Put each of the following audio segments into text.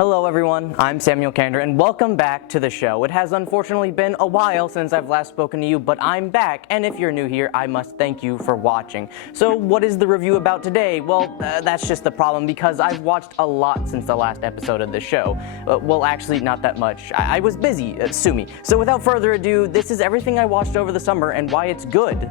Hello everyone, I'm Samuel Kander and welcome back to the show. It has unfortunately been a while since I've last spoken to you, but I'm back, and if you're new here, I must thank you for watching. So what is the review about today? Well, that's just the problem because I've watched a lot since the last episode of the show. Well, actually not that much. I was busy, sue me. So without further ado, this is everything I watched over the summer and why it's good.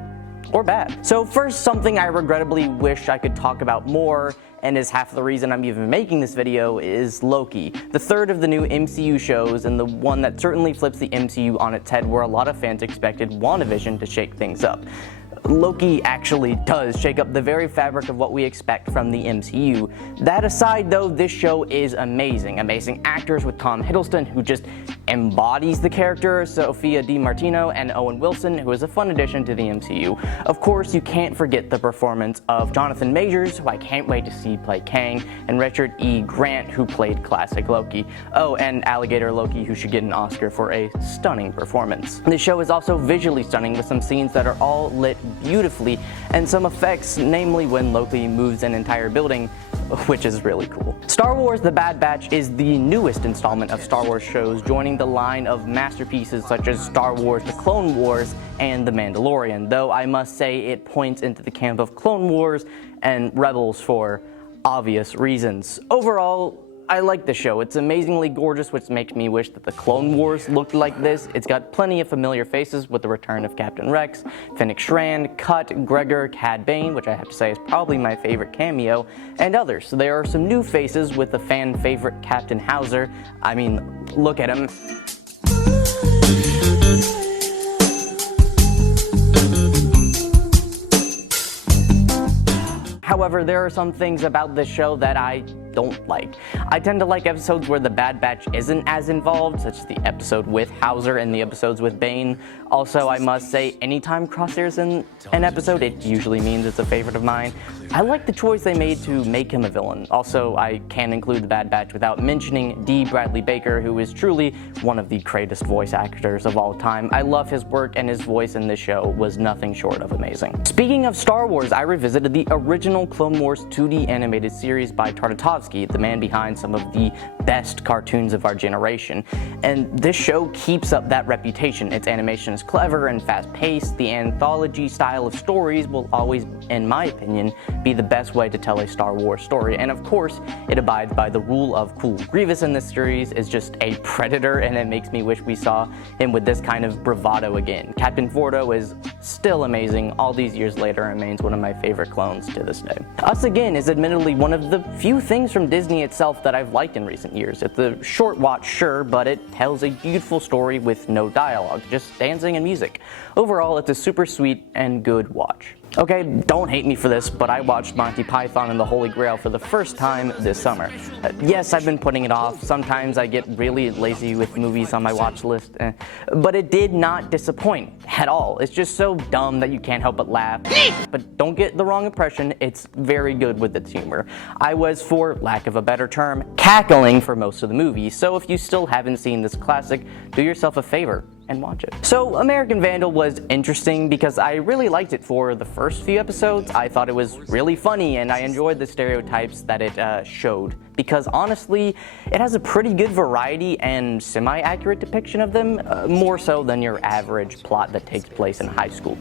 Or bad. So first, something I regrettably wish I could talk about more, and is half the reason I'm even making this video, is Loki, the third of the new MCU shows and the one that certainly flips the MCU on its head where a lot of fans expected WandaVision to shake things up. Loki actually does shake up the very fabric of what we expect from the MCU. That aside though, this show is amazing. Amazing actors with Tom Hiddleston, who just embodies the character, Sophia DiMartino, and Owen Wilson, who is a fun addition to the MCU. Of course, you can't forget the performance of Jonathan Majors, who I can't wait to see play Kang, and Richard E. Grant, who played classic Loki. Oh, and Alligator Loki, who should get an Oscar for a stunning performance. The show is also visually stunning with some scenes that are all lit beautifully, and some effects, namely when Loki moves an entire building, which is really cool. Star Wars: The Bad Batch is the newest installment of Star Wars shows, joining the line of masterpieces such as Star Wars: The Clone Wars and The Mandalorian, though I must say it points into the camp of Clone Wars and Rebels for obvious reasons. Overall, I like the show. It's amazingly gorgeous, which makes me wish that the Clone Wars looked like this. It's got plenty of familiar faces with the return of Captain Rex, Fennec Shand, Cut, Gregor, Cad Bane, which I have to say is probably my favorite cameo, and others. So there are some new faces with the fan favorite Captain Hauser. I mean, look at him. However, there are some things about this show that I don't like. I tend to like episodes where the Bad Batch isn't as involved, such as the episode with Hauser and the episodes with Bane. Also, I must say, anytime Crosshair's in an episode, it usually means it's a favorite of mine. I like the choice they made to make him a villain. Also, I can't include the Bad Batch without mentioning D. Bradley Baker, who is truly one of the greatest voice actors of all time. I love his work, and his voice in this show was nothing short of amazing. Speaking of Star Wars, I revisited the original Clone Wars 2D animated series by Tartakovsky, the man behind some of the best cartoons of our generation. And this show keeps up that reputation. Its animation is clever and fast-paced. The anthology style of stories will always, in my opinion, be the best way to tell a Star Wars story. And of course, it abides by the rule of cool. Grievous in this series is just a predator, and it makes me wish we saw him with this kind of bravado again. Captain Fordo is still amazing. All these years later, remains one of my favorite clones to this day. Us Again is admittedly one of the few things from Disney itself that I've liked in recent years. It's a short watch, sure, but it tells a beautiful story with no dialogue, just dancing and music. Overall, it's a super sweet and good watch. Okay, don't hate me for this, but I watched Monty Python and the Holy Grail for the first time this summer. Yes, I've been putting it off. Sometimes I get really lazy with movies on my watch list, but it did not disappoint at all. It's just so dumb that you can't help but laugh. But don't get the wrong impression, it's very good with its humor. I was, for lack of a better term, cackling for most of the movie, so if you still haven't seen this classic, do yourself a favor and watch it. So American Vandal was interesting because I really liked it for the first few episodes. I thought it was really funny and I enjoyed the stereotypes that it showed, because honestly, it has a pretty good variety and semi-accurate depiction of them, more so than your average plot that takes place in high school.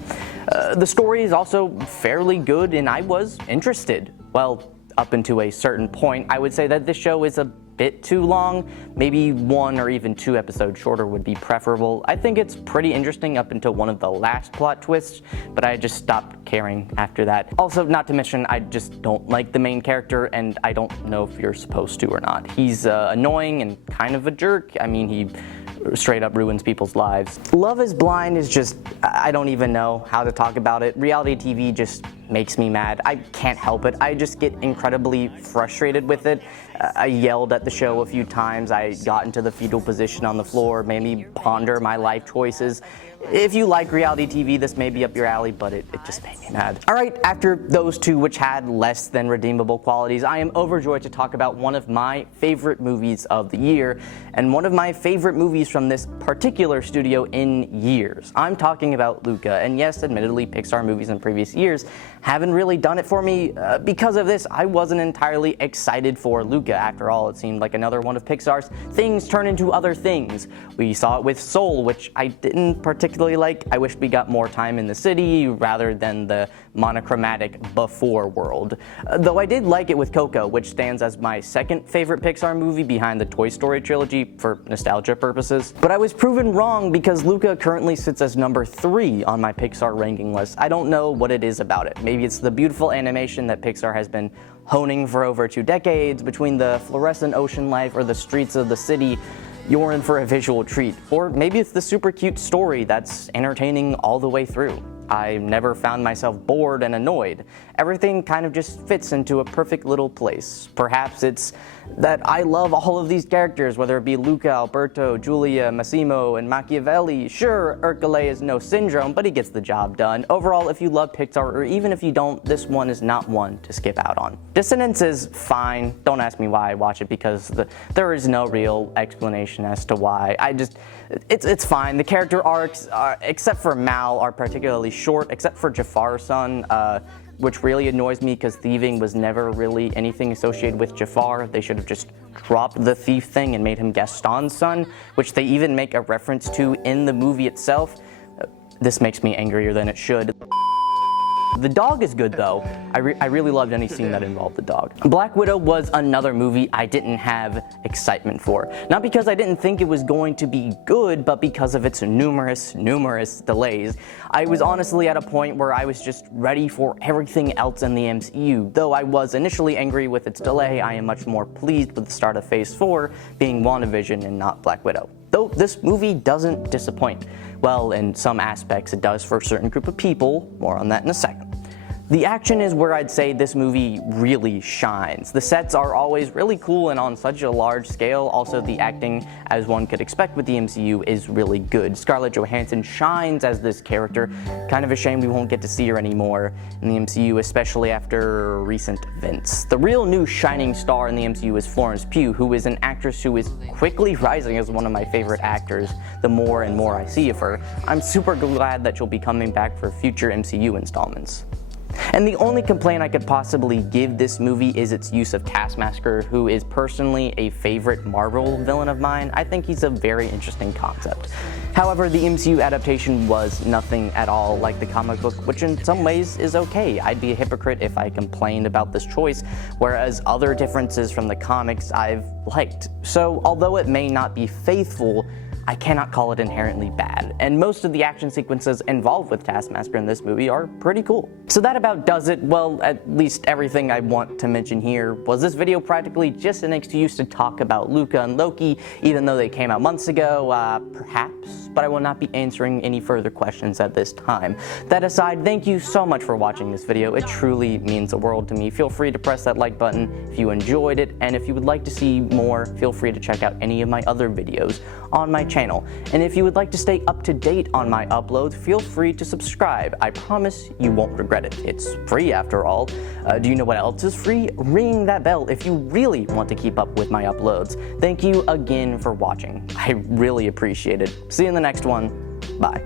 The story is also fairly good and I was interested. Well, up until a certain point. I would say that this show is a bit too long. Maybe 1 or even 2 episodes shorter would be preferable. I think it's pretty interesting up until one of the last plot twists, but I just stopped caring after that. Also, not to mention, I just don't like the main character, and I don't know if you're supposed to or not. He's annoying and kind of a jerk. I mean, he straight up ruins people's lives. Love is Blind is just, I don't even know how to talk about it. Reality TV just makes me mad. I can't help it. I just get incredibly frustrated with it. I yelled at the show a few times. I got into the fetal position on the floor, made me ponder my life choices. If you like reality TV, this may be up your alley, but it just made me mad. Alright, after those two which had less than redeemable qualities, I am overjoyed to talk about one of my favorite movies of the year, and one of my favorite movies from this particular studio in years. I'm talking about Luca, and yes, admittedly, Pixar movies in previous years haven't really done it for me. Because of this, I wasn't entirely excited for Luca. Luca. After all, it seemed like another one of Pixar's things turn into other things. We saw it with Soul, which I didn't particularly like. I wish we got more time in the city rather than the monochromatic before world. Though I did like it with Coco, which stands as my second favorite Pixar movie behind the Toy Story trilogy for nostalgia purposes. But I was proven wrong because Luca currently sits as number 3 on my Pixar ranking list. I don't know what it is about it. Maybe it's the beautiful animation that Pixar has been honing for over 2 decades. Between the fluorescent ocean life or the streets of the city, you're in for a visual treat. Or maybe it's the super cute story that's entertaining all the way through. I never found myself bored and annoyed. Everything kind of just fits into a perfect little place. Perhaps it's that I love all of these characters, whether it be Luca, Alberto, Giulia, Massimo, and Machiavelli. Sure, Hercule is no syndrome, but he gets the job done. Overall, if you love Pixar, or even if you don't, this one is not one to skip out on. Dissonance is fine. Don't ask me why I watch it, because there is no real explanation as to why. It's fine. The character arcs, except for Mal, are particularly short, except for Jafar's son, which really annoys me because thieving was never really anything associated with Jafar. They should have just dropped the thief thing and made him Gaston's son, which they even make a reference to in the movie itself. This makes me angrier than it should. The dog is good though. I really loved any scene that involved the dog. Black Widow was another movie I didn't have excitement for. Not because I didn't think it was going to be good, but because of its numerous delays. I was honestly at a point where I was just ready for everything else in the MCU. Though I was initially angry with its delay, I am much more pleased with the start of Phase 4 being WandaVision and not Black Widow. Though this movie doesn't disappoint. Well, in some aspects it does for a certain group of people, more on that in a second. The action is where I'd say this movie really shines. The sets are always really cool and on such a large scale. Also, the acting, as one could expect with the MCU, is really good. Scarlett Johansson shines as this character. Kind of a shame we won't get to see her anymore in the MCU, especially after recent events. The real new shining star in the MCU is Florence Pugh, who is an actress who is quickly rising as one of my favorite actors the more and more I see of her. I'm super glad that she'll be coming back for future MCU installments. And the only complaint I could possibly give this movie is its use of Taskmaster, who is personally a favorite Marvel villain of mine. I think he's a very interesting concept. However, the MCU adaptation was nothing at all like the comic book, which in some ways is okay. I'd be a hypocrite if I complained about this choice, whereas other differences from the comics I've liked. So, although it may not be faithful, I cannot call it inherently bad, and most of the action sequences involved with Taskmaster in this movie are pretty cool. So that about does it. Well, at least everything I want to mention here. Was this video practically just an excuse to talk about Luca and Loki, even though they came out months ago? Perhaps, but I will not be answering any further questions at this time. That aside, thank you so much for watching this video. It truly means the world to me. Feel free to press that like button if you enjoyed it, and if you would like to see more, feel free to check out any of my other videos on my channel. And if you would like to stay up to date on my uploads, feel free to subscribe. I promise you won't regret it. It's free after all. Do you know what else is free? Ring that bell if you really want to keep up with my uploads. Thank you again for watching. I really appreciate it. See you in the next one. Bye.